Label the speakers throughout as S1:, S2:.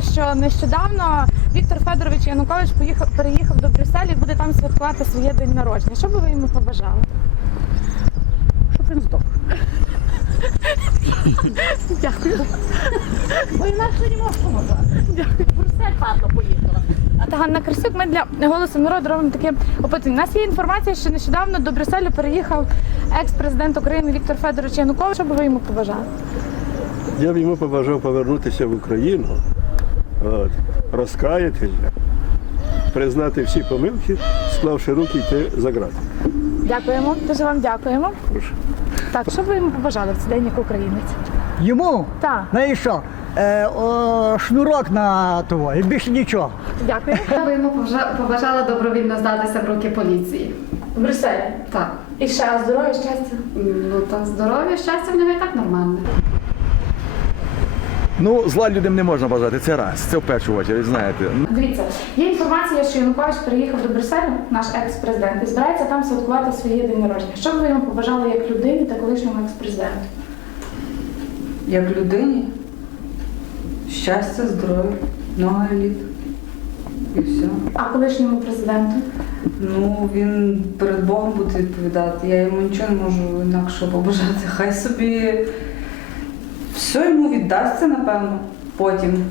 S1: що нещодавно Віктор Федорович Янукович поїхав переїхав до Брюсселя і буде там святкувати своє день народження. Що би ви йому побажали?
S2: Щоб він здох.
S1: Дякую.
S2: Бо інакше не можемо. Дякую. Брюссель падла поїхала.
S1: Та Ганна Крисюк, ми для голосу народу робимо таке опитування. У нас є інформація, що нещодавно до Брюсселю переїхав екс-президент України Віктор Федорович Янукович. Що би ви йому побажали?
S3: Я б йому побажав повернутися в Україну, от, розкаятися, признати всі помилки, склавши руки йти за грати.
S1: Дякуємо, дуже вам дякуємо.
S3: Прошу.
S1: Так, що б ви йому побажали в цей день як українець?
S4: Йому?
S1: Так.
S4: Знаєш що? Е, о, шнурок на того, і більше нічого.
S1: Дякую.
S5: Я би йому побажа- побажала добровільно здатися в руки поліції.
S1: В Брюсселі.
S5: Так.
S1: І ще здоров'я, щастя.
S5: Ну та здоров'я, щастя в нього і так нормальне.
S6: Ну, зла людям не можна бажати, це раз. Це в першу чергу, знаєте.
S1: Дивіться, є інформація, що Янукович переїхав до Брюсселю, наш екс-президент, і збирається там святкувати своє день народження. Що б ви йому побажали як людині та колишньому екс-президенту?
S7: Як людині щастя, здоров'я, много літ. І все.
S1: А колишньому президенту?
S7: Ну, він перед Богом буде відповідати. Я йому нічого не можу інакше побажати. Хай собі все йому віддасться, напевно, потім.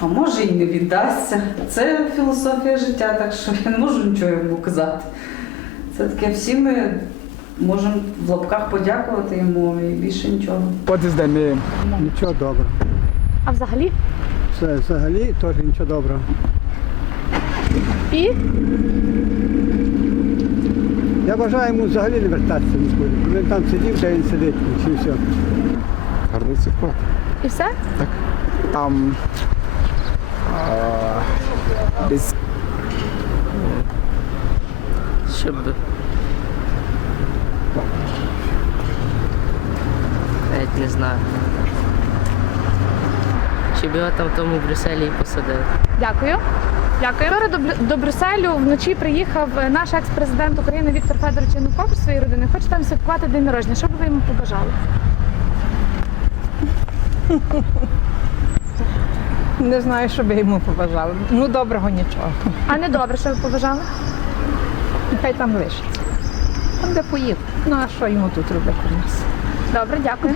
S7: А може і не віддасться. Це філософія життя, так що я не можу нічого йому казати. Це таке всі ми можемо в лапках подякувати йому і більше нічого.
S8: Is the?
S2: Нічого доброго.
S1: А взагалі?
S2: Це взагалі теж нічого доброго.
S1: І
S2: Я бажаю йому взагалі не вертатися нікуди. Він там сидів, де він сидить, і все.
S8: Гарний цифрат.
S1: і все?
S8: Um, uh, this
S9: Щоб. Навіть не знаю. Щоб його там в тому Брюсселі і посадили.
S1: Дякую. Дякую. Вчора до, Брю- до Брюсселю вночі приїхав е, наш екс-президент України Віктор Федорович Янукович зі своєю родиною. Хоче там святкувати день народження. Що б ви йому побажали?
S10: Не знаю, що би йому побажали. Ну, доброго нічого.
S1: А не добре, що ви побажали?
S10: Хай там лишиться. Там, де поїв. Ну, а що йому тут робити у нас?
S1: Добре, дякую.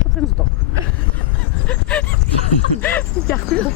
S2: Щоб він здох.
S1: Дякую.